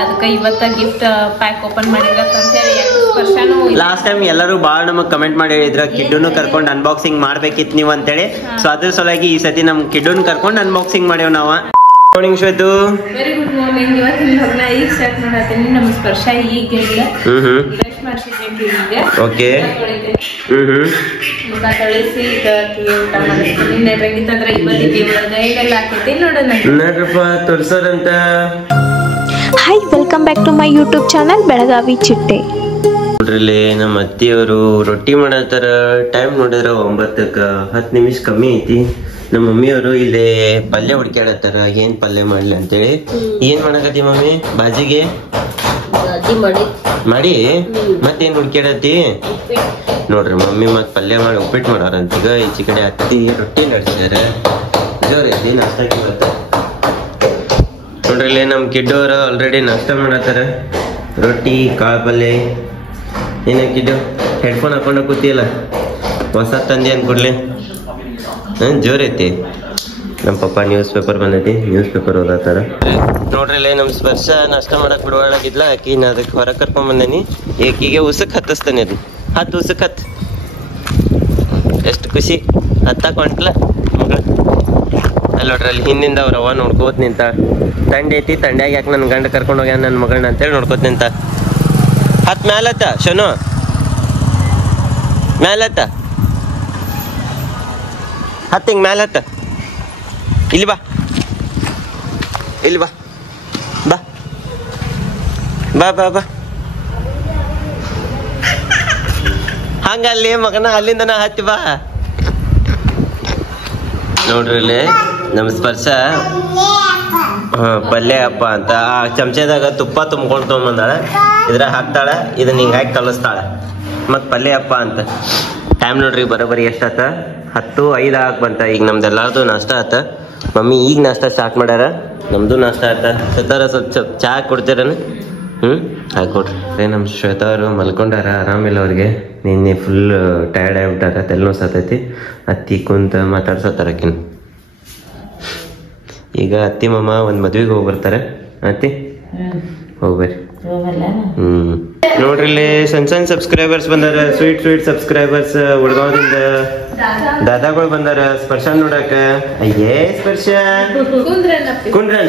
ಅದಕ್ಕೆ ಇವತ್ತ gift pack open ಮಾಡಿರತ್ತ ಅಂತ ಹೇಳಿ ವರ್ಷನೂ ಲಾಸ್ಟ್ ಟೈಮ್ ಎಲ್ಲರೂ ಭಾಳ ನಮಗೆ ಕಮೆಂಟ್ ಮಾಡಿ ಹೇಳಿದ್ರ ಕಿಡ್ಡುನು ಕರ್ಕೊಂಡು ಅನ್ಬಾಕ್ಸಿಂಗ್ ಮಾಡ್ಬೇಕಿತ್ತು ನೀವು ಅಂತೇಳಿ. ಸೊ ಅದ್ರ ಸಲುವಾಗಿ ಈ ಸತಿ ನಮ್ ಕಿಡ್ಡುನ್ ಕರ್ಕೊಂಡು ಅನ್ಬಾಕ್ಸಿಂಗ್ ಮಾಡೇವ್ ನಾವ. Morning Shwetu. Very good morning. ಇವತ್ತಿನ ವ್ಲಾಗ್ನ ಈಗ ಸ್ಟಾರ್ಟ್ ಮಾಡತ್ತೀನಿ. ನಮ್ಮ ಸ್ಪರ್ಶ ಈಗ ಬ್ರಷ್ ಮಾಡ್ಸಿದ್ದೀನಿ ಈಗ. ಓಕೆ. ಮುಖ ತೊಳಿಸಿ ಈಗ ಊಟ ಮಾಡಿಸ್ತೀನಿ. ನೆರಗಿತ್ತಂದ್ರೆ ಇವತ್ತಿಗೆ ಒಳಗೈಗೆಲ್ಲ ಹಾಕೈತಿ ನೋಡೋಣ. ನೋಡ್ರಪ್ಪ ತೋರ್ಸೋದಂತ. Hi, welcome back to my YouTube channel Belagavi Chitte. ನೋಡ್ರಿ ನಮ್ಮ ಅತ್ತಿಯವರು ರೊಟ್ಟಿ ಮಾಡತ್ತಾರ. ಟೈಮ್ ನೋಡಿದ್ರ 9:10 ನಿಮಿಷ ಕಮ್ಮಿ ಐತಿ. ನಮ್ಮ ಮಮ್ಮಿಯವರು ಇಲ್ಲಿ ಪಲ್ಯ ಹುಡ್ಕ್ಯಾಡತ್ತಾರ. ಏನ್ ಪಲ್ಯ ಮಾಡ್ಲಿ ಅಂತೇಳಿ. ಏನ್ ಮಾಡಕತ್ತಿ ಮಮ್ಮಿ? ಬಾಜಿಗೆ ಮಾಡಿ ಮತ್ತೇನ್ ಹುಡ್ಕ್ಯಾಡತ್ತಿ? ನೋಡ್ರಿ ಮಮ್ಮಿ ಮತ್ ಪಲ್ಯ ಮಾಡಿ ಉಪ್ಪಿಟ್ಟು ಮಾಡಾರಂತ. ಈಗ ಈಚೆ ಕಡೆ ಅತ್ತಿ ರೊಟ್ಟಿ ನಡ್ಸ್ಯಾರ. ಜೋರೈತಿ ನಾಷ್ಟಾಕಿ ಇವತ್ತ. ನೋಡ್ರಿ ನಮ್ ಕಿಡ್ಡೋರ ಆಲ್ರೆಡಿ ನಾಷ್ಟ ಮಾಡತ್ತಾರ. ರೊಟ್ಟಿ ಕಾಳು ಪಲ್ಯ. ಏನ ಕಿಡ್ಡು ಹೆಡ್ಫೋನ್ ಹಾಕೊಂಡ ಕೂತಿಯಲ್ಲ, ಹೊಸ ತಂದೆ ಅನ್ಕೊಡ್ಲಿ. ಜೋರೈತಿ. ನಮ್ಮ ಪಪ್ಪ ನ್ಯೂಸ್ ಪೇಪರ್ ಬಂದೈತಿ, ನ್ಯೂಸ್ ಪೇಪರ್ ಓದತ್ತಾರ. ನೋಡ್ರಿ ನಮ್ ಸ್ಪರ್ಶ ನಾಷ್ಟ ಮಾಡಕ್ ಬಿಡುವಾಳಾಗಿದ್ಲ. ಆಕಿ ನಾ ಅದಕ್ಕೆ ಹೊರಗೆ ಕರ್ಕೊಂಡ್ ಬಂದೇನಿ. ಈಕಿಗೆ ಉಸಕ್ ಹತ್ತಿಸ್ತಾನೆ. ಅದು ಹತ್ತು ಉಸಕ್ ಹತ್. ಎಷ್ಟು ಖುಷಿ ಹತ್ತಾಕ ಹೊಂಟ್ಲ ಮಗಳ. ಅಲ್ಲಿ ನೋಡ್ರಿ ಅಲ್ಲಿ ಹಿಂದಿಂದ ಅವ್ರ ಅವ್ವ ನೋಡ್ಕೋತ ನಿಂತ. ತಂಡೆ ಐತಿ, ತಂಡ್ಯಾಗ ಯಾಕೆ ನನ್ನ ಗಂಡ ಕರ್ಕೊಂಡು ಹೋಗ್ಯಾನ ನನ್ನ ಮಗಳನ್ನ ಅಂತೇಳಿ ನೋಡ್ಕೋತ ನಿಂತ. ಹತ್ ಮ್ಯಾಲತ್ತ ಶನು, ಮ್ಯಾಲತ್ತ ಹತ್ತು. ಹಿಂಗೆ ಮ್ಯಾಲತ್ತ. ಇಲ್ಲಿ ಬಾ, ಇಲ್ಲಿ ಬಾ ಬಾ ಬಾ ಬಾ ಬಾ. ಹಂಗಲ್ಲಿ ಮಗನ ಅಲ್ಲಿಂದ ನಾ ಹತ್ತಿ ಬಾ. ನೋಡ್ರಿ ಇಲ್ಲಿ ನಮ್ಮ ಸ್ಪರ್ಶ ಪಲ್ಯ ಅಪ್ಪ ಅಂತ ಆ ಚಮಚದಾಗ ತುಪ್ಪ ತುಂಬ್ಕೊಂಡು ತೊಗೊಂಬಂದಾಳ. ಇದ್ರ ಹಾಕ್ತಾಳ, ಇದನ್ನ ಹಿಂಗೆ ಹಾಕಿ ಕಲಿಸ್ತಾಳ. ಮತ್ತು ಪಲ್ಯ ಅಪ್ಪ ಅಂತ. ಟೈಮ್ ನೋಡ್ರಿ ಬರೋಬ್ಬರಿ ಎಷ್ಟಾತ? 10:05 ಆಗಿ ಬಂತ. ಈಗ ನಮ್ದೆಲ್ಲಾರ್ದು ನಾಷ್ಟ ಆತ. ಮಮ್ಮಿ ಈಗ ನಾಷ್ಟ ಸ್ಟಾರ್ಟ್ ಮಾಡ್ಯಾರ. ನಮ್ದು ನಾಷ್ಟ ಆತ. ಶ್ವೇತಾರ ಸ್ವಲ್ಪ ಚಹಾ ಕೊಡ್ತೀರನ? ಹಾಕೊಡ್ರಿ. ನಮ್ಮ ಶ್ವೇತಾ ಅವರು ಮಲ್ಕೊಂಡಾರ, ಆರಾಮಿಲ್ಲ ಅವ್ರಿಗೆ. ನಿನ್ನೆ ಫುಲ್ ಟಯರ್ಡ್ ಆಗಿಬಿಟ್ಟಾರ, ತಲೆನೋವು ಸತೈತಿ. ಅತ್ತಿ ಕುಂತ ಮಾತಾಡ್ಸತ್ತಾರಕಿನ್. ಈಗ ಅತ್ತಿ ಮಾಮ ಒಂದು ಮದ್ವೆಗೆ ಹೋಗಿ ಬರ್ತಾರೆ. ಅತ್ತಿ ಹೋಗ್ಬರ್ರಿ. ನೋಡ್ರಿ ಇಲ್ಲಿ ಸಣ್ಣ ಸಬ್ಸ್ಕ್ರೈಬರ್ಸ್ ಬಂದಾರ. ಸ್ವೀಟ್ ಸಬ್ಸ್ಕ್ರೈಬರ್ಸ್ ಉಡ್ಗಾವದಿಂದ ದಾದಾಗಳು ಬಂದಾರ ಸ್ಪರ್ಶ ನೋಡಕ. ಅಯ್ಯೇ ಸ್ಪರ್ಶ ಕುಂಡ್ರಣ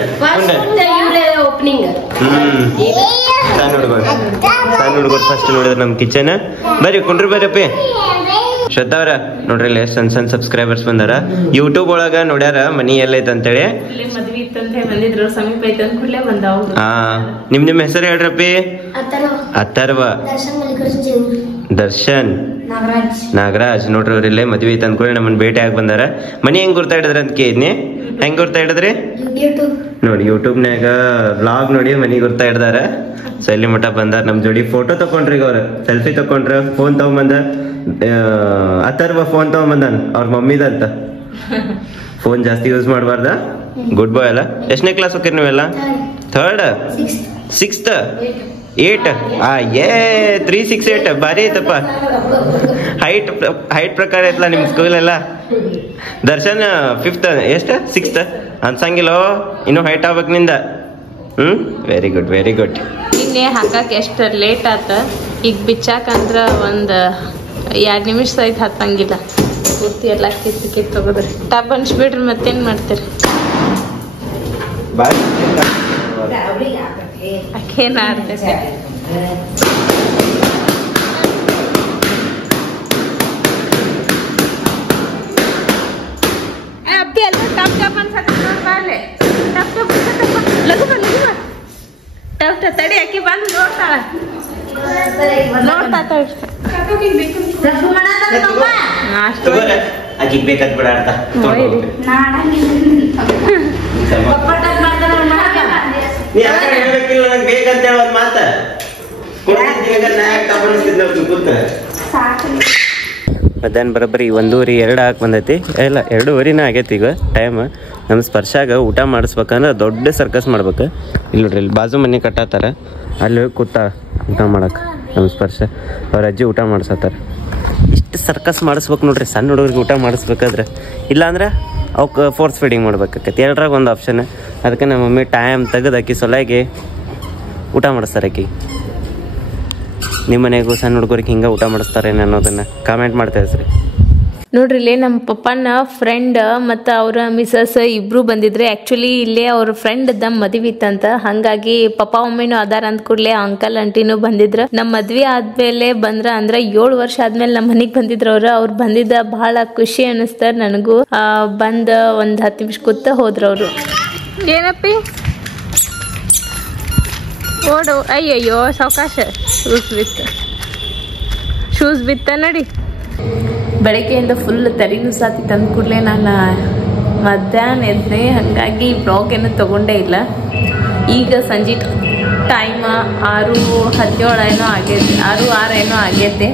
ಸಣ್ಣ ಹುಡುಗರು ಫಸ್ಟ್ ನೋಡಿದ್ರ ನಮ್ ಕಿಚನ್. ಬರ್ರಿ ಕುಂಡ್ರಿ ಬರ್ರಪ್ಪಿ. ಶ್ರದ್ಧಾ ಅವ್ರ ನೋಡ್ರಿ ಇಲ್ಲಿ ಸಣ್ಣ ಸಬ್ಸ್ಕ್ರೈಬರ್ಸ್ ಬಂದಾರ. ಯೂಟ್ಯೂಬ್ ಒಳಗ ನೋಡ್ಯಾರ ಮನಿ ಎಲ್ಲೈತೆ ಅಂತೇಳಿ. ನಿಮ್ ಹೆಸರು ಹೇಳ್ರಪ್ಪಿ. ಅಥರ್ವ, ದರ್ಶನ್, ನಾಗರಾಜ್. ನೋಡ್ರಿ ಅವ್ರ ಇಲ್ಲೇ ಮದ್ವಿ ಐತೆ ಅನ್ಕೊಳ್ಳಿ ನಮ್ಮನ್ನ ಭೇಟಿ ಆಗಿ ಬಂದಾರ. ಮನಿ ಹೆಂಗ್ ಗುರ್ತಾ ಹಿಡಿದ್ರ ಅಂತ ಕೇಳಿದ್ನಿ. ಹೆಂಗ್ ಗುರ್ತಾ ಹಿಡಿದ್ರಿ? ನೋಡಿ ಯೂಟ್ಯೂಬ್ನ್ಯಾಗ ವ್ಲಾಗ್ ನೋಡಿ ಮನಿ ಗುರ್ತಾ ಹಿಡ್ದಾರ. ಸೊ ಇಲ್ಲಿ ಮಠ ಬಂದಾರ. ನಮ್ ಜೋಡಿ ಫೋಟೋ ತಕೊಂಡ್ರಿ. ಅವ್ರ ಸೆಲ್ಫಿ ತಕೊಂಡ್ರ. ಫೋನ್ ತಗೊಂಬಂದ. ಅಥರ್ವ ಫೋನ್ ತಗೊಂಬಂದಾನ ಅವ್ರ ಮಮ್ಮಿದಂತ. ಫೋನ್ ಜಾಸ್ತಿ ಯೂಸ್ ಮಾಡಬಾರ್ದ. ಗುಡ್ ಬಾಯ್ ಅಲ್ಲ. ಎಷ್ಟನೇ ಕ್ಲಾಸ್ ಹೋಗ್ತೀರಿ ನೀವೆಲ್ಲ? 3rd 6th 8 368 ಭಾರಿ ಐತಪ್ಪ. ಹೈಟ್ ಪ್ರಕಾರ ಐತಲ್ಲ ನಿಮ್ ಸ್ಕೂಲ್ ಎಲ್ಲ. ದರ್ಶನ್ 5th ಎಷ್ಟು 6th ಅನ್ಸಂಗಿಲ್ಲೋ. ಇನ್ನು ಹೈಟ್ ಆಗ್ಬೇಕು ನಿಂದ. Very good very good. ನಿನ್ನೆ ಹಾಕಕ್ಕೆ ಎಷ್ಟು ಲೇಟ್ ಆತ. ಈಗ ಬಿಚ್ಚಾಕಂದ್ರ ಒಂದು 2 ನಿಮಿಷ ಸಹಿತ ಹತ್ತಂಗಿಲ್ಲ. ಪೂರ್ತಿ ಎಲ್ಲ ಕಿತ್ತು ತಗೋದ್ರಿ. ಟಬ್ ಅನ್ಸ್ಬಿಡ್ರಿ ಮತ್ತೇನ್ ಮಾಡ್ತೀರಿ? ಅಕ್ಕೇನ ಆಡ್ತೈತೆ. ಅಪ್ಪಿ ಎಲ್ಲ ಟಬ್ ಟಬ್ ಅನ್ಸತ್ತೆ. ಲಘು ಬಾ ಲಘು ಬಾ. ಟಬ್ ತಡಿ ಅಕ್ಕಿ ಬಂದು ನೋಡ್ತಾಳ. ಆಕಿಗ್ ಬೇಕಂತ ಬಿಡ ಅಂತ ಹೇಳ್ಬೇಕಿಲ್ಲ. ನಂಗೆ ಬೇಕಂತ ಹೇಳ ಒಂದ್ ಮಾತ. ಮಧ್ಯಾಹ್ನ ಬರೋಬ್ಬರಿ 1:02 ಆಗಿ ಬಂದೈತಿ. ಇಲ್ಲ 2:15 ಆಗೈತಿ ಈಗ ಟೈಮ್. ನಮ್ಮ ಸ್ಪರ್ಶಾಗ ಊಟ ಮಾಡಿಸ್ಬೇಕಂದ್ರೆ ದೊಡ್ಡ ಸರ್ಕಸ್ ಮಾಡ್ಬೇಕು. ಇಲ್ಲಿ ನೋಡ್ರಿ ಇಲ್ಲಿ ಬಾಜು ಮನೆ ಕಟ್ಟಾತಾರ. ಅಲ್ಲಿ ಕೂತ ಊಟ ಮಾಡಕ್ಕೆ ನಮ್ಮ ಸ್ಪರ್ಶ. ಅವ್ರ ಅಜ್ಜಿ ಊಟ ಮಾಡಿಸತ್ತಾರ. ಇಷ್ಟು ಸರ್ಕಸ್ ಮಾಡಿಸ್ಬೇಕು ನೋಡ್ರಿ ಸಣ್ಣ ಹುಡುಗರಿಗೆ ಊಟ ಮಾಡಿಸ್ಬೇಕಾದ್ರೆ. ಇಲ್ಲಾಂದ್ರೆ ಅವಕ್ಕೆ ಫೋರ್ಸ್ ಫೀಡಿಂಗ್ ಮಾಡ್ಬೇಕಾಕತಿ. 2ರಾಗ 1 ಆಪ್ಷನ್. ಅದಕ್ಕೆ ನಮ್ಮ ಮಮ್ಮಿ ಟೈಮ್ ತೆಗೆದು ಹಾಕಿ ಸೊಲಾಗಿ ಊಟ ಮಾಡಿಸ್ತಾರೆ ಆಕಿ. ನಿಮ್ಮ ಮನೆಗೂ ಸಣ್ಣ ಹುಡುಗರಿಗೆ ಹಿಂಗೆ ಊಟ ಮಾಡಿಸ್ತಾರೇನು ಅನ್ನೋದನ್ನು ಕಾಮೆಂಟ್ ಮಾಡ್ತಾ ಇದ್ರಿ. ನೋಡ್ರಿ ಇಲ್ಲೇ ನಮ್ಮ ಪಪ್ಪನ ಫ್ರೆಂಡ್ ಮತ್ತು ಅವರ ಮಿಸಸ್ ಇಬ್ಬರು ಬಂದಿದ್ರೆ. ಆ್ಯಕ್ಚುಲಿ ಇಲ್ಲೇ ಅವ್ರ ಫ್ರೆಂಡ್ ಮದುವೆ ಇತ್ತಂತ, ಹಾಗಾಗಿ ಪಪ್ಪ ಒಮ್ಮೆನೂ ಅದಾರ ಅಂದ ಕೂಡಲೇ ಅಂಕಲ್ ಆಂಟಿನೂ ಬಂದಿದ್ರು. ನಮ್ಮ ಮದ್ವೆ ಆದ್ಮೇಲೆ ಬಂದ್ರ ಅಂದ್ರೆ 7 ವರ್ಷ ಆದ್ಮೇಲೆ ನಮ್ಮ ಮನೆಗೆ ಬಂದಿದ್ರು ಅವ್ರು ಬಂದಿದ್ದ ಬಹಳ ಖುಷಿ ಅನಿಸ್ತ ನನಗೂ. ಬಂದ ಒಂದು 10 ನಿಮಿಷ ಕೂತ ಹೋದ್ರು ಅವರು. ಏನಪ್ಪಿ ಓಡು, ಅಯ್ಯಯ್ಯೋ ಸಾವಕಾಶ, ಶೂಸ್ ಬಿತ್ತ ನಡಿ. ಬೆಳಗ್ಗೆಯಿಂದ ಫುಲ್ ತಲೆನೂ ಸಾತಿ ತಂದು ಕೂಡಲೇ ನಾನು ಮಧ್ಯಾಹ್ನ ಎದ್ದೆ, ಹಾಗಾಗಿ ಬ್ಲಾಗ್ ಏನು ತೊಗೊಂಡೇ ಇಲ್ಲ. ಈಗ ಸಂಜೆ ಟೈಮ್ 6:17 ಏನೋ ಆಗೈತೆ, 6 ಏನೋ ಆಗೈತೆ.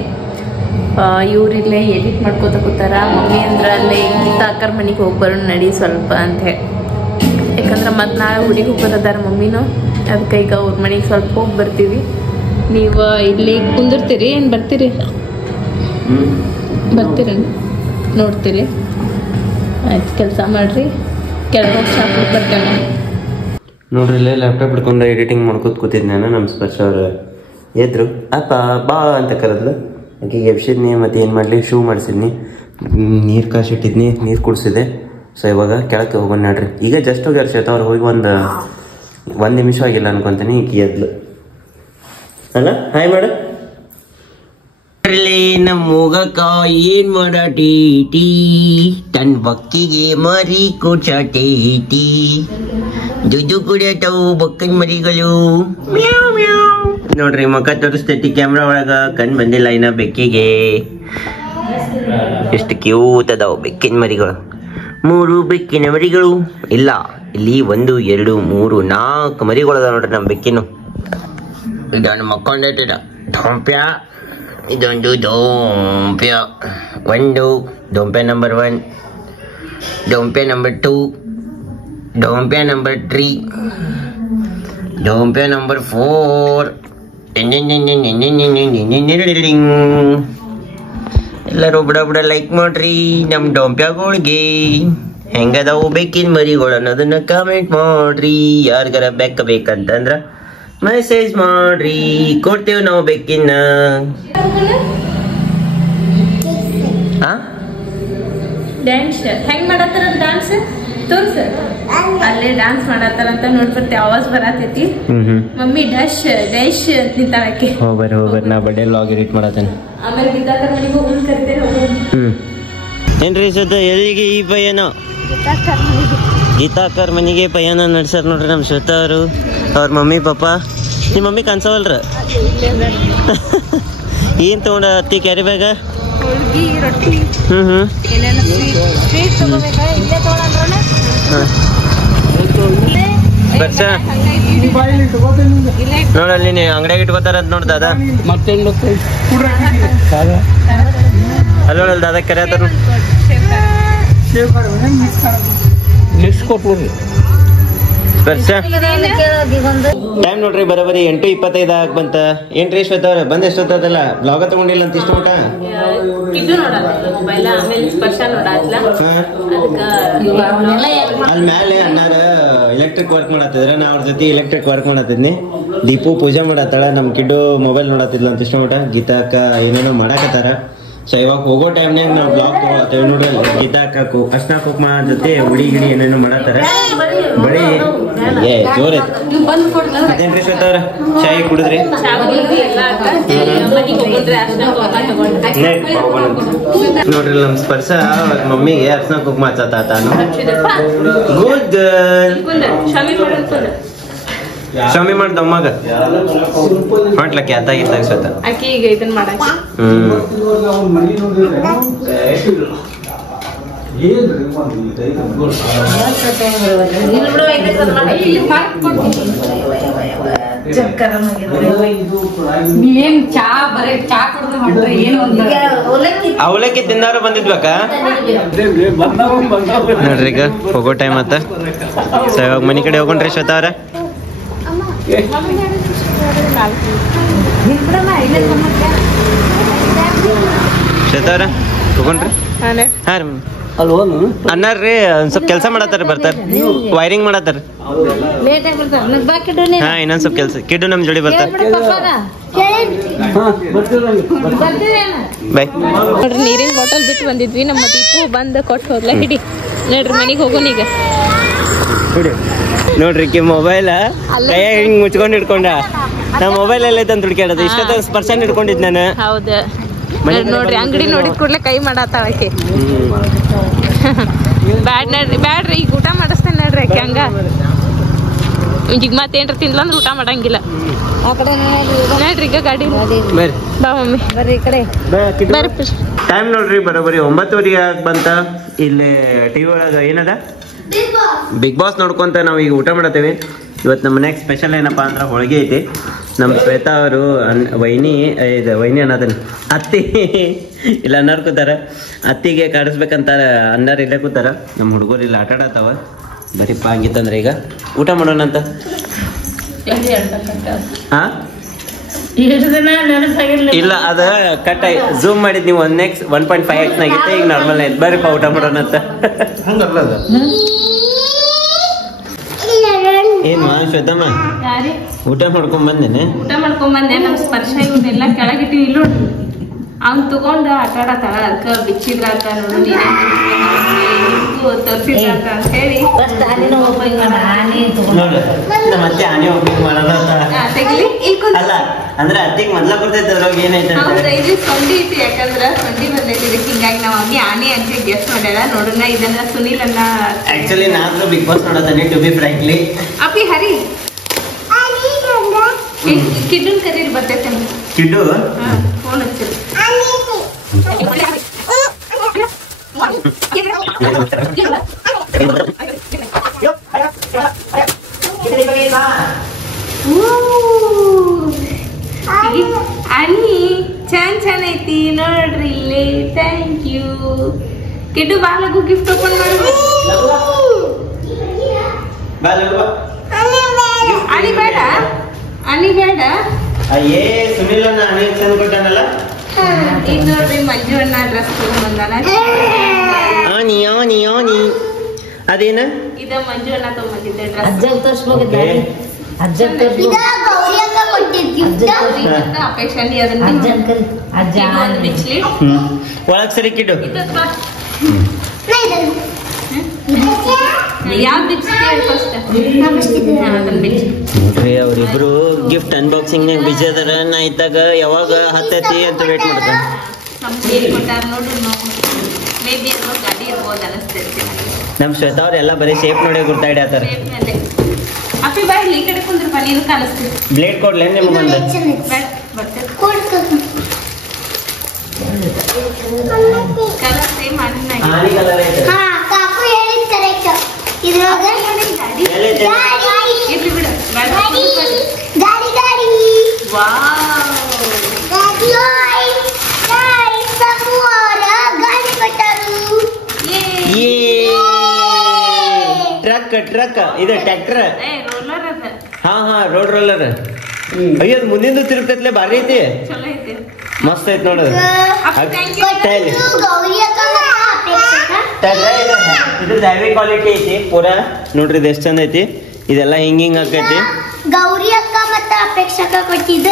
ಇವರಿಲ್ಲೇ ಎಡಿಟ್ ಮಾಡ್ಕೋತ ಕೂತಾರ. ಮಮ್ಮಿ ಅಂದ್ರೆ ಅಲ್ಲೇ ಗೀತಾ ಅಕ್ಕರ ಮನೆಗೆ ಹೋಗಿ ಬರೋಣ ನಡಿ ಸ್ವಲ್ಪ ಅಂತ ಹೇಳಿ. ಯಾಕಂದ್ರೆ ಮತ್ತೆ ನಾಳೆ ಹುಡುಗಿ ಹೋಗೋದಾರ ಮಮ್ಮಿನೂ, ಅದಕ್ಕೆ ಈಗ ಅವ್ರ ಮನೆಗೆ ಸ್ವಲ್ಪ ಹೋಗಿ ಬರ್ತೀವಿ. ನೀವು ಇಲ್ಲಿ ಕುಂದಿರ್ತೀರಿ ಏನು ಬರ್ತೀರಿ? ಬರ್ತೀರಿ ನೋಡ್ತೀರಿ? ಆಯ್ತು, ಕೆಲಸ ಮಾಡಿರಿ, ಕೆಳಗೆ ಶಾಪ್ ಬರ್ತೇನೆ. ನೋಡ್ರಿ ಇಲ್ಲೇ ಲ್ಯಾಪ್ಟಾಪ್ ಹಿಡ್ಕೊಂಡು ಎಡಿಟಿಂಗ್ ಮಾಡ್ಕೊತ ಕೂತಿದ್ದೆ ನಾನು. ನಮ್ಮ ಸ್ಪರ್ಶ ಅವ್ರು ಎದ್ರು, ಅಪ್ಪ ಬಾ ಅಂತ ಕರೆದ್ಲು. ಆಕೆಗೆ ಎಬ್ಸಿದ್ನಿ, ಮತ್ತು ಏನು ಮಾಡಲಿ ಶೂ ಮಾಡಿಸಿದ್ನಿ, ನೀರು ಕಾಸಿಟ್ಟಿದ್ನಿ, ನೀರು ಕುಡಿಸಿದೆ. ಸೊ ಇವಾಗ ಕೆಳಕ್ಕೆ ಹೋಗೋಣ ನೋಡ್ರಿ. ಈಗ ಜಸ್ಟ್ ಹೋಗ್ಯಾರ ಶ್ವೇತಾ ಅವ್ರು ಹೋಗಿ ಒಂದು ನಿಮಿಷ ಆಗಿಲ್ಲ ಅನ್ಕೊಂತೀನಿ. ಈಗ ಎದ್ಲು ಅಲ್ಲ, ಹಾಯ್ ಮಾಡು. ನಮ್ಮ ಹೋಗಕ್ಕ ಏನ್ ಮಾಡಾಟೇಟಿ, ತನ್ನ ಬಕ್ಕಿಗೆ ಮರಿ ಕೂಚಾಟೇಟಿ, ದುಡ್ಡು ಕುಡಿಯತವು ಬಕ್ಕನ್ ಮರಿಗಳು. ನೋಡ್ರಿ ಮಕ್ಕ ತೋರಿಸ್ತೈತಿ ಕ್ಯಾಮ್ರಾ ಒಳಗ, ಕಣ್ ಬಂದಿಲ್ಲ ಇನ್ನ ಬೆಕ್ಕಿಗೆ. ಎಷ್ಟು ಕ್ಯೂಟ್ ಅದಾವ ಬೆಕ್ಕಿನ ಮರಿಗಳು. 3 ಬೆಕ್ಕಿನ ಮರಿಗಳು ಇಲ್ಲ, ಇಲ್ಲಿ 1 2 3 4 ಮರಿಗಳು ಅದಾವ ನೋಡ್ರಿ ನಮ್ಮ ಬೆಕ್ಕಿನು. ಇದೊಂದು ಮಕ್ಕೊಂಡೈತಿದ ಧೋಂಪ್ಯ, ಇದೊಂದು ಧೋಂಪ್ಯ. 1 ಧೋಂಪ್ಯ ನಂಬರ್ 1, ಧೋಂಪ್ಯ ನಂಬರ್ 2, ಧೋಂಪ್ಯ ನಂಬರ್ 3, ಧೋಂಪ್ಯ ನಂಬರ್ 4. ಎಲ್ಲರೂ ಬಡ ಲೈಕ್ ಮಾಡ್ರಿ ನಮ್ಮ ಡೊಂಪ್ಯಾಗಳಿಗೆ. ಹೆಂಗದಾವು ಬೇಕಿನ ಮರಿಗಳು ಅನ್ನೋದನ್ನ ಕಾಮೆಂಟ್ ಮಾಡ್ರಿ. ಯಾರಿಗಾರ ಬೇಕಂತಂದ್ರ ಮೆಸೇಜ್ ಮಾಡ್ರಿ, ಕೊಡ್ತೇವೆ ನಾವು ಬೇಕಿನ. ಡ್ಯಾನ್ಸ್ ಹೆಂಗ್ ಮಾಡತ್ತಾರ? ಡಾನ್ಸ್ ತೋರ್ಸ. ಅಲ್ಲೇ ಡಾನ್ಸ್ ಮಾಡತ್ತಾರಂತ ನೋಡ್ಬರ್ತಿ, ಆವಾಜ್ ಬರತೈತಿ. ಮಮ್ಮಿ ಡಶ್ ಡ್ಯಾಶ್ ಅಂತ ನಿಂತಾಳಕ್ಕೆ. ಹೋಗ್ಬರ್ರಿ ನಾ ಬಡ್ಡೆ ಲಾಗ್ ಎಡಿಟ್ ಮಾಡತ್ತೇನೆ. ಆಮೇಲೆ ಗೀತಾಕರ್ ಮನೆಗೆ ಹೋಗಿ ಕರಿತೇನೆ. ಏನ್ರಿ ಸದ ಎಲ್ಲಿಗೆ ಈ ಪಯ್ಯನ? ಗೀತಾಕರ್ ಮನೆಗೆ ಪಯ್ಯನ ನಡ್ಸಾರ ನೋಡ್ರಿ ನಮ್ಮ ಶ್ವೇತಾ ಅವರು, ಅವ್ರ ಮಮ್ಮಿ ಪಾಪ. ನಿಮ್ಮ ಮಮ್ಮಿ ಕನ್ಸವಲ್ರ? ಏನ್ ತಗೊಂಡ ಅತ್ತಿ ಕ್ಯಾರಿ ಬ್ಯಾಗ? ನೋಡಲ್ಲಿ ನೀ ಅಂಗಡಿಯಾಗ ಇಟ್ಕೋತಾರಂತ ನೋಡ್ ದಾದಾ. ಅಲ್ಲ ದಾದಾ ಕರೆಯತ್ತಾರ. ಟೈಮ್ ನೋಡ್ರಿ ಬರೋಬರಿ 8:25 ಆಗ ಬಂತ. ಏನ್ರಿ ಶ್ವೇತಾ ಅವ್ರ ಬಂದ್ ಎಷ್ಟೊತ್ತದಲ್ಲ? ಬ್ಲಾಗ ತಗೊಂಡಿಲ್ಲ ಅಂತ ಇಷ್ಟು ಊಟ ಅಲ್ಲಿ ಮ್ಯಾಲೆ ಅನ್ನಾರ ಎಲೆಕ್ಟ್ರಿಕ್ ವರ್ಕ್ ಮಾಡತ್ತಿದ್ರ, ನಾ ಅವ್ರ ಜೊತೆ ಎಲೆಕ್ಟ್ರಿಕ್ ವರ್ಕ್ ಮಾಡತ್ತಿದ್ನಿ. ದೀಪು ಪೂಜೆ ಮಾಡತ್ತಾಳ, ನಮ್ ಕಿಡ್ಡು ಮೊಬೈಲ್ ನೋಡತ್ತಿದ್ಲ ಅಂತ ಇಷ್ಟು ಊಟ. ಗೀತಾಕ ಏನೇನೋ ಮಾಡಾಕತ್ತಾರ. ಸೊ ಇವಾಗ ಹೋಗೋ ಟೈಮ್ನಾಗ ನಾವು ಬ್ಲಾಗ್ ತಗೊಳತ್ತೇವೆ ನೋಡ್ರಿ. ಗೀತಾಕ ಅರ್ಶಿನ ಕುಂಕುಮ ಜೊತೆ ಉಡಿ ಗಿಡಿ ಏನೇನೋ ಮಾಡತ್ತಾರ. ಬರೀ ಜೋರ್ ಐತಿ. ಮತ್ತೇನ್ರಿ ಶ್ವೇತಾ ಅವ್ರ ಚಾಯ್ ಕುಡಿದ್ರಿ? ನೋಡ್ರಿ ನಮ್ ಸ್ಪರ್ಶ ಮಮ್ಮಿಗೆ ಅರ್ಶಿನ ಕುಂಕುಮ ಹಚ್ಚತ್ತ ತಾನು. ಗುಡ್ ಶಾಮಿ ಮಾಡ್ದ ಅಮ್ಮಾಗ ಮಾಡ್ಲಕ್ಕೆ ಆತಾಗಿದ್ದಾಗ ಸ್ವತ ಆಕಿ ಈಗ ಇದನ್ನ ಮಾಡಾಕ. ಅವಲಕ್ಕಿ ತಿಂದವ್ರ ಬಂದಿದ್ಬೇಕ ನೋಡ್ರಿ. ಈಗ ಹೋಗೋ ಟೈಮ್ ಆತ. ಸೊ ಇವಾಗ ಮನಿ ಕಡೆ ಹೋಗೋಣ್ರಿ ಶ್ವೇತಾ ಅವ್ರ. ಶ್ವೇತಾ ಅವ್ರ ಹೋಗೋಣ್ರಿ. ಹಾ ರೀ ಅನ್ನಾರ್ರಿ ಒಂದ್ ಸ್ವಲ್ಪ ಕೆಲಸ ಮಾಡತ್ತಾರ ಬರ್ತಾರ ವೈರಿಂಗ್ ಮಾಡತ್ತಾರ ಹಾ ಇನ್ನೊಂದ್ ಸ್ವಲ್ಪ ಕೆಲಸ ಕಿಡ್ಡು ನಮ್ ಜೋಡಿ ಬರ್ತಾರ ಬೈ ನೋಡ್ರಿ ನೀರಿನ ಬಾಟಲ್ ಬಿಟ್ಟು ಬಂದಿದ್ವಿ ನಮ್ಮ ದೀಪು ಬಂದ್ ಕೊಟ್ಟು ಹೋಗ್ಲಾ ಹಿಡಿ ನೋಡ್ರಿ ಮನಿಗ್ ಹೋಗೋಣ ಈಗ ನೋಡ್ರಿ ಮೊಬೈಲ್ ಕೈಯ ಹಿಂಗ್ ಮುಚ್ಕೊಂಡ್ ಹಿಡ್ಕೊಂಡ ನಾ ಮೊಬೈಲ್ ಎಲ್ಲ ಐತಂತ ಹುಡ್ಕ್ಯಾಡೋದು ಇಷ್ಟೊತ್ತ ಪರ್ಸೆಂಟ್ ಹಿಡ್ಕೊಂಡಿದ್ ನಾನು ಹೌದು ನೋಡ್ರಿ ಅಂಗಡಿ ನೋಡಿದ ಕೂಡ್ಲೆ ಕೈ ಮಾಡತ್ತಾಳ ಆಕಿ ಬ್ಯಾಡ್ರಿ ಈಗ ಊಟ ಮಾಡಿಸ್ತೇನೆ ನೋಡ್ರಿ ಆಕೆ ಹಂಗ ಈಗ ಮತ್ತೇನ್ರ ತಿನ್ಲ ಅಂದ್ರೆ ಊಟ ಮಾಡಂಗಿಲ್ಲ ನೋಡ್ರಿ ಈಗ ಗಾಡಿ ಬಾ ಮಮ್ಮಿ ಬರ್ರಿ ಈ ಕಡೆ ಬರ್ರಿ ಟೈಮ್ ನೋಡ್ರಿ ಬರೋಬರಿ 9:30 ಬಂತ ಇಲ್ಲಿ ಟಿವಿ ಒಳಗ ಏನದ ಬಿಗ್ ಬಾಸ್ ನೋಡ್ಕೊಂತ ನಾವು ಈಗ ಊಟ ಮಾಡತ್ತೇವೆ ಇವತ್ತು ನಮ್ಮ ಮನ್ಯಾಗ ಸ್ಪೆಷಲ್ ಏನಪ್ಪಾ ಅಂದ್ರೆ ಹೋಳಿಗೆ ಐತಿ ನಮ್ಮ ಶ್ವೇತಾ ಅವರು ವೈನಿ ಅನ್ನೋದನ್ನ ಅತ್ತಿ ಇಲ್ಲ ಅನ್ನಾರ್ ಕೂತಾರ ಅತ್ತಿಗೆ ಕಾಡಿಸ್ಬೇಕಂತ ಅನ್ನಾರ್ ಇಲ್ಲೇ ಕೂತಾರ ನಮ್ಮ ಹುಡುಗರು ಇಲ್ಲ ಆಟ ಆಡತ್ತಾವ ಬರೀಪ್ಪ ಹಂಗಿತ್ತಂದ್ರೆ ಈಗ ಊಟ ಮಾಡೋಣ ಅಂತ ಹಾ ಇಲ್ಲ ಅದ ಕಟ್ ಝೂಮ್ ಮಾಡಿದ್ ನೀವು 1.5x ನಾಗಿತ್ತೆ ಈಗ ನಾರ್ಮಲ್ ಆಯ್ತು ಬರೀಪ್ಪ ಊಟ ಮಾಡೋಣ ಅಂತ ಏನ್ ಶ್ವೇತಮ್ಮ ಊಟ ಮಾಡ್ಕೊಂಡ್ ಬಂದೇನೆ ಊಟ ಮಾಡ್ಕೊಂಡ್ ಬಂದೆ ನಮ್ ಸ್ಪರ್ಶ ಇವನ್ನೆಲ್ಲ ಕೆಳಗಿಟ್ಟಿವಿ ಇಲ್ಲ ಅವ್ನ್ ತಗೊಂಡ ಆಟ ಆಡತಾಳ ಅದಕ್ಕ ಬಿಚ್ಚಿದ್ರಾತ ನೋಡು ತೋರ್ಸಿದ್ರಾತ ಅಂತ ಹೇಳಿ ಮತ್ತೆ ಆನೆ ಹೋಗ್ಬೇಕು ಮಾಡೋದ ಅಲ್ಲ ಅಂದ್ರೆ ಅತ್ತಿಗೆ ಮೊದ್ಲ ಬರ್ತೈತೆ ಅದ್ರೊಳಗೆ ಏನೈತೆ ಇದು ಸೊಂಡಿ ಐತಿ ಯಾಕಂದ್ರ ಸೊಂಡಿ ಬಂದೈತಿ ಇದಕ್ಕೆ ಹಿಂಗಾಗಿ ನಾವ್ ಅಮ್ಮಿ ಆನೆ ಅಂತ ಗೆಸ್ ಮಾಡ್ಯಾಳ ನೋಡೋಣ ಇದನ್ನ ಸುನಿಲ್ ಅನ್ನ ಆಕ್ಚುಲಿ ನಾನು ಬಿಗ್ ಬಾಸ್ ನೋಡೋದನ್ನೇ ಟು ಬಿ ಫ್ರಾಂಕ್ಲಿ ಅಪ್ಪಿ ಹರಿ ಕಿಡ್ಡನ್ ಕರೀರಿ ಬರ್ತೈತೆ ಕಿಡ್ಡು ಫೋನ್ ಹಚ್ಚಿರಿ ಅನಿ ಚಂದ ಐತಿ ನೋಡ್ರಿ ಇಲ್ಲಿ ಥ್ಯಾಂಕ್ ಯು ಕಿಡ್ಡು ಬಾಲಗು ಗಿಫ್ಟ್ ಓಪನ್ ಮಾಡಿ ಅನಿ ಬೇಡ ಅನಿ ಬೇಡ ಅಯ್ಯೇ ಸುನಿಲ್ ಅಣ್ಣ ಅನಿ ಚಂದ ಕೊಟ್ಟಾನಲ್ಲ ಈಗ ನೋಡ್ರಿ ಮಂಜು ಅಣ್ಣ ಡ್ರೆಸ್ ತಗೊಂಡ್ಬಂದಾನ ಆನಿ ಆನಿ ಆನಿ ಅದೇನ ಇದ ಮಂಜು ಅಣ್ಣ ತಗೊಂಡ್ಬಂದಿದ್ದೆ ಡ್ರೆಸ್ ಅಪೇಕ್ಷೆ ಅದನ್ನ ಬಿಚ್ಲಿ ಒಳಗ್ ಸರಿ ಕಿಡ್ಡು ಯಾವ್ದು ಬಿಚ್ಚಿದೆ ಫಸ್ಟ್ ಅದನ್ನ ಬಿಚ್ಚಿ ನೋಡ್ರಿ ಅವ್ರಿಬ್ರು ಗಿಫ್ಟ್ ಅನ್ಬಾಕ್ಸಿಂಗ್ ನಾಗ ಬಿಜಿ ಅದಾರ ನಾ ಇದ್ದಾಗ ಯಾವಾಗ ಹತ್ತೈತಿ ಅಂತ ವೇಟ್ ಮಾಡ್ತಾನೆ ನಮ್ಗೆ ಕೊಟ್ಟಾರ ನೋಡ್ರಿ ನಾವು ಮೇ ಬಿ ಗಾಡಿ ಇರ್ಬೋದು ಅನಿಸ್ತೈತಿ ನಮ್ ಶ್ವೇತಾ ಅವ್ರೆಲ್ಲ ಬರೀ ಶೇಪ್ ನೋಡಿ ಗುರ್ತಾಡ್ಯಾತಾರ ಅಪ್ಪಿ ಬಾಯಿ ಈ ಕಡೆ ಕುಂದ್ರಪ್ಪ ನೀನು ಕಾಣಿಸ್ತೀವಿ ಬ್ಲೇಡ್ ಕೊಡ್ಲೇ ನಿಮ್ಗೊಂದು ಕಲರ್ ಸೇಮ್ ಆನಿ ಕಲರ್ ಐತೆ ಇರ್ಲಿ ಬಿಡು ಟ್ರಕ್ ಇದು ಟ್ರ್ಯಾಕ್ಟರ್ ರೋಲರ್ ಅದ ಹಾ ರೋಡ್ ರೋಲರ್ ಅಯ್ಯೋ ಅದು ಮುಂದಿಂದು ತಿರುಗ್ತೈತ್ಲೆ ಬಾರಿ ಐತಿ ಚಲೋ ಐತಿ ಮಸ್ತ್ ಐತಿ ನೋಡೋದು ಇದು ಹೆವಿ ಕ್ವಾಲಿಟಿ ಐತಿ ಪೂರಾ ನೋಡ್ರಿ ಇದು ಎಷ್ಟು ಚಂದ ಐತಿ ಇದೆಲ್ಲ ಹಿಂಗಿಂಗ್ ಆಕೈತಿ ಗೌರಿ ಅಕ್ಕ ಮತ್ತ ಅಪೇಕ್ಷಕ ಕೊಟ್ಟಿದ್ದ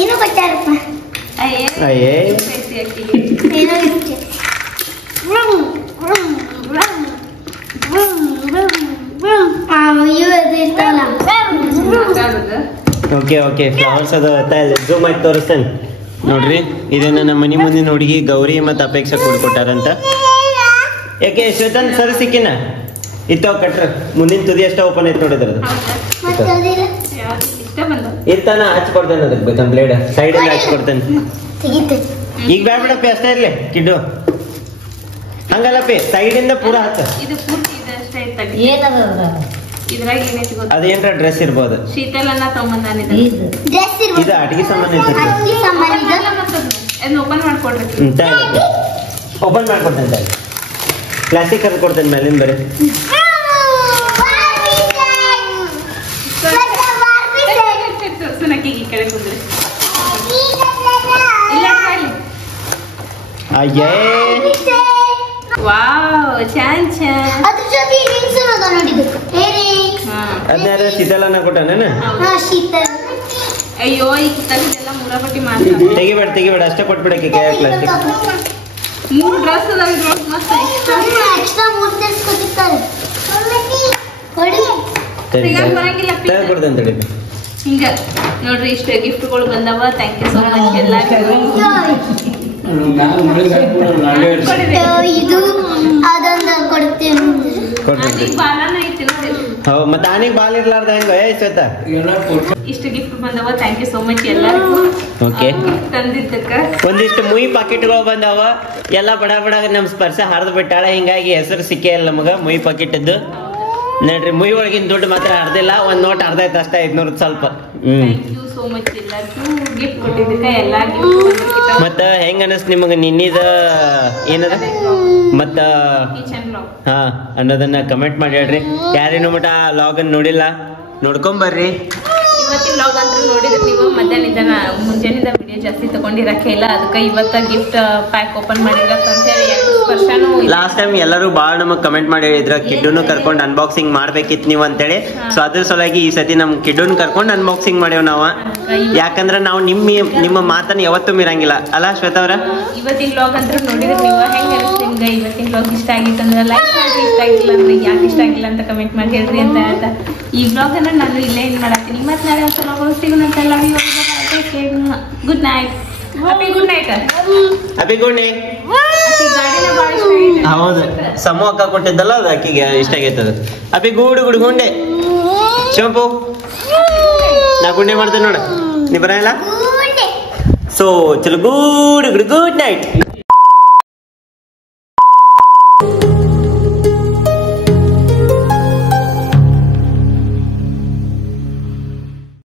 ಏನು ಕೊಟ್ಟಾರಪ್ಪ ಅಯ್ಯೇ ಓಕೆ ಫ್ಲವರ್ಸ್ ಅದು ಝೂಮ್ ಆಯ್ತು ತೋರಿಸ್ತೇನೆ ನೋಡ್ರಿ ಇದನ್ನ ನಮ್ಮ ಮನಿ ಮುಂದಿನ ಹುಡುಗಿ ಗೌರಿ ಮತ್ತು ಅಪೇಕ್ಷಾ ಕೊಟ್ಟಾರಂತ ಯಾಕೆ ಶ್ವೇತನ್ ಸರ್ ಸಿಕ್ಕಿನ ಇತ್ತು ಕಟ್ರ ಮುಂದಿನ ತುದಿ ಅಷ್ಟ ಓಪನ್ ಐತೆ ನೋಡಿದ್ರದು ಇರ್ತಾನ ಹಚ್ಕೊಡ್ತೇನೆ ಅದಕ್ಕೆ ಬೇಕಂತ ಬ್ಲೇಡ್ ಸೈಡ್ ಅಲ್ಲಿ ಹಚ್ಕೊಡ್ತೇನೆ ಈಗ ಬೇಡಪ್ಪಿ ಅಷ್ಟೇ ಇರ್ಲಿ ಕಿಡ್ಡು ಹಂಗಲ್ಲಪ್ಪಿ ಸೈಡ್ ಇಂದ ಪೂರಾ ಹಚ್ಚ ಅದೇನ್ರ ಡ್ರೆಸ್ ಇರ್ಬೋದು ಶೀತಲ್ ಅನ್ನ ತಗೊಂಬಂದಾನಿದೆ ಇದು ಅಡಿಗೆ ಸಾಮಾನು ಓಪನ್ ಮಾಡ್ಕೊಡ್ರಿ ಓಪನ್ ಮಾಡ್ಕೊಡ್ತೇನೆ ಪ್ಲಾಸ್ಟಿಕ್ ಕರ್ ಕೊಡ್ತೇನೆ ಮೇಲಿಂದ ಬರೀ ಸುನಕಿಗೆ ಈ ಕಡೆ ಕುಂದ್ರಿ ಇಲ್ಲ ಅಯ್ಯೇ ವಾವ್ ಚಾನ್ ಚಾನ್. ಅದ್ರ ಜೊತೆ ರಿಂಗ್ಸ್ ಅದ ನೋಡಿದ್ದು. ರಿಂಗ್ಸ್. ಅದನ್ನ ಶೀತಲನ ಕೊಟ್ಟನೇನ? ಹಾ ಶೀತಲ್. ಅಯ್ಯೋ ಈ ಕಿತ್ತಲಿದೆಲ್ಲ ಮೂರಾಪಟ್ಟಿ ಮಾಡ್ತಾರೆ. ತೆಗಿಬೇಡ ಅಷ್ಟೇ ಕೊಟ್ಬಿಡಕ್ಕೆ ಪ್ಲಾಸ್ಟಿಕ್. 3 ಡ್ರೆಸ್ ಅದಾವ ಡ್ರೆಸ್ ಮಸ್ತ್ ಎಕ್ಸ್ಟ್ರಾ 3 ತರಿಸ್ಕೊತಿರ್ತಾರೆ. ಹೊಡಿ. ತೆಗಿಯಕ್ ಬರಂಗಿಲ್ಲ ಕೊಡ್ತೇನೆ ತಡಿ. ಹಿಂಗ ನೋಡ್ರಿ ಇಷ್ಟ ಗಿಫ್ಟ್ಗಳು ಬಂದವ. ಥ್ಯಾಂಕ್ ಯು ಸೋ ಮಚ್ ಎಲ್ಲರಿಗೂ. ಇದು ಅದೊಂದು ಕೊಡ್ತೀನಿ. ಆನಿಗೆ ಬಾಲನ ಐತಿ ನೋಡಿ. ಹೌದು ಮತ್ತೆ ಆನಿಗೆ ಬಾಲ್ ಇರ್ಲಾರ್ದ ಹೆಂಗ ಶ್ವೇತ? ಇಷ್ಟು ಗಿಫ್ಟ್ ಬಂದವ. ಥ್ಯಾಂಕ್ ಯು ಸೋ ಮಚ್ ಎಲ್ಲರಿಗೂ. ಓಕೆ ತಂದಿದ್ದಕ್ಕ ಒಂದಿಷ್ಟು ಮುಯಿ ಪಾಕೆಟ್ಗಳು ಬಂದಾವ. ಎಲ್ಲ ಬಡ ನಮ್ ಸ್ಪರ್ಶ ಹರಿದು ಬಿಟ್ಟಾಳೆ, ಹಿಂಗಾಗಿ ಹೆಸರು ಸಿಕ್ಕೇ ಇಲ್ಲ ನಮಗ ಮುಯಿ ಪಾಕೆಟ್ದು. ನೋಡ್ರಿ ಮುಯಿ ಒಳಗಿನ ದುಡ್ಡು ಮಾತ್ರ ಹರ್ದಿಲ್ಲ. ಒಂದ್ ನೋಟ್ ಹರ್ದ ಐತೆ ಅಷ್ಟೇ 500 ಸ್ವಲ್ಪ. ಥ್ಯಾಂಕ್ ಯು ಸೋ ಮಚ್ ಎಲ್ಲರಿಗೂ ಗಿಫ್ಟ್ ಕೊಟ್ಟಿದ್ದಕ್ಕ. ಎಲ್ಲಾ ಗಿಫ್ಟ್ ಮತ್ತ ಹೆಂಗ ಅನಸ್ತ ನಿಮಗ ನಿನ್ನಿದ ಏನದ ಮತ್ತ ಕಿಚನ್ ಬ್ಲಾಗ್ ಹಾ ಅನ್ನೋದನ್ನ ಕಮೆಂಟ್ ಮಾಡಿ ಹೇಳ್ರಿ. ಯಾರೇನು ಮಟ ಲಾಗನ್ ನೋಡಿಲ್ಲ ನೋಡ್ಕೊಂಬರ್ರಿ. ಇವತ್ತಿನ ಲಾಗ್ ಅಂತ ನೋಡಿದ್ರೆ ನೀವು ಮಧ್ಯಾಹ್ನದ ಮುಂಜಾನೆದ ವಿಡಿಯೋ ಜಾಸ್ತಿ ತಗೊಂಡಿರಕ್ಕೆ ಇಲ್ಲ. ಅದಕ್ಕೆ ಇವತ್ತ ಗಿಫ್ಟ್ ಪ್ಯಾಕ್ ಓಪನ್ ಮಾಡಿರತ್ತ ಅಂತ ಹೇಳಿ ವರ್ಷನೂ ಲಾಸ್ಟ್ ಟೈಮ್ ಎಲ್ಲರೂ ಬಾಳ ನಮಗ್ ಕಮೆಂಟ್ ಮಾಡಿ ಹೇಳಿದ್ರ ಕಿಡ್ಡುನು ಕರ್ಕೊಂಡ್ ಅನ್ಬಾಕ್ಸಿಂಗ್ ಮಾಡ್ಬೇಕಿತ್ ನೀವು ಅಂತೇಳಿ. ಸೊ ಅದ್ರ ಸಲುವಾಗಿ ಈ ಸತಿ ನಮ್ ಕಿಡ್ಡುನ್ ಕರ್ಕೊಂಡ್ ಅನ್ಬಾಕ್ಸಿಂಗ್ ಮಾಡೇವ್ ನಾವ. ಯಾಕಂದ್ರ ನಾವು ನಿಮ್ಮ ಮಾತನ್ನ ಯಾವತ್ತೂ ಮೀರಂಗಿಲ್ಲ ಅಲ್ಲ ಶ್ವೇತಾ ಅವ್ರ? ಇವತ್ತಿನ ಲಾಗ್ ಅಂತ ನೋಡಿದ್ರೆ ನೀವು ಹೆಂಗ ಅನಿಸ್ತು ನಿಮ್ಗೆ? ಇವತ್ತಿನ ಲಾಗ್ ಇಷ್ಟ ಆಗಿತ್ತು ಅಂದ್ರೆ ಲೈಕ್ ಮಾಡ್ರಿ, ಇಷ್ಟ ಆಗಿಲ್ಲ ಅಂದ್ರೆ ಯಾಕೆ ಇಷ್ಟ ಆಗಿಲ್ಲ ಅಂತ ಕಮೆಂಟ್ ಮಾಡಿ ಹೇಳ್ರಿ ಅಂತ ಹೇಳ್ತಾ ಈ ಬ್ಲಾಗ್ ಅನ್ನ ನಾನು ಇಲ್ಲೇ ಏನ್ ಮಾಡತ್ತೀನಿ. ಮತ್ತೆ ನಾಳೆ ಒಂದು ಲಾಗ್ ಸಿಗೋಣಂತ. Good night. Happy good night. Happy good night. ಗಾಡಿನ ಭಾಳ ಇಷ್ಟ ಆಗಿದೆ. ಹೌದು ಸಮೂ ಅಕ್ಕ ಕೊಟ್ಟಿದ್ದಲ್ಲ ಅದು ಅಕ್ಕಿಗೆ ಇಷ್ಟ ಆಗೈತದ. ಹ್ಯಾಪಿ ಗುಂಡೆ ಶಂಪು ನಾ ಗುಂಡೆ ಮಾಡ್ತೇನೆ ನೋಡ. ನೀ ಬರಲ್ಲ. ಸೊ ಚಲೋ ಗುಡ್ ನೈಟ್.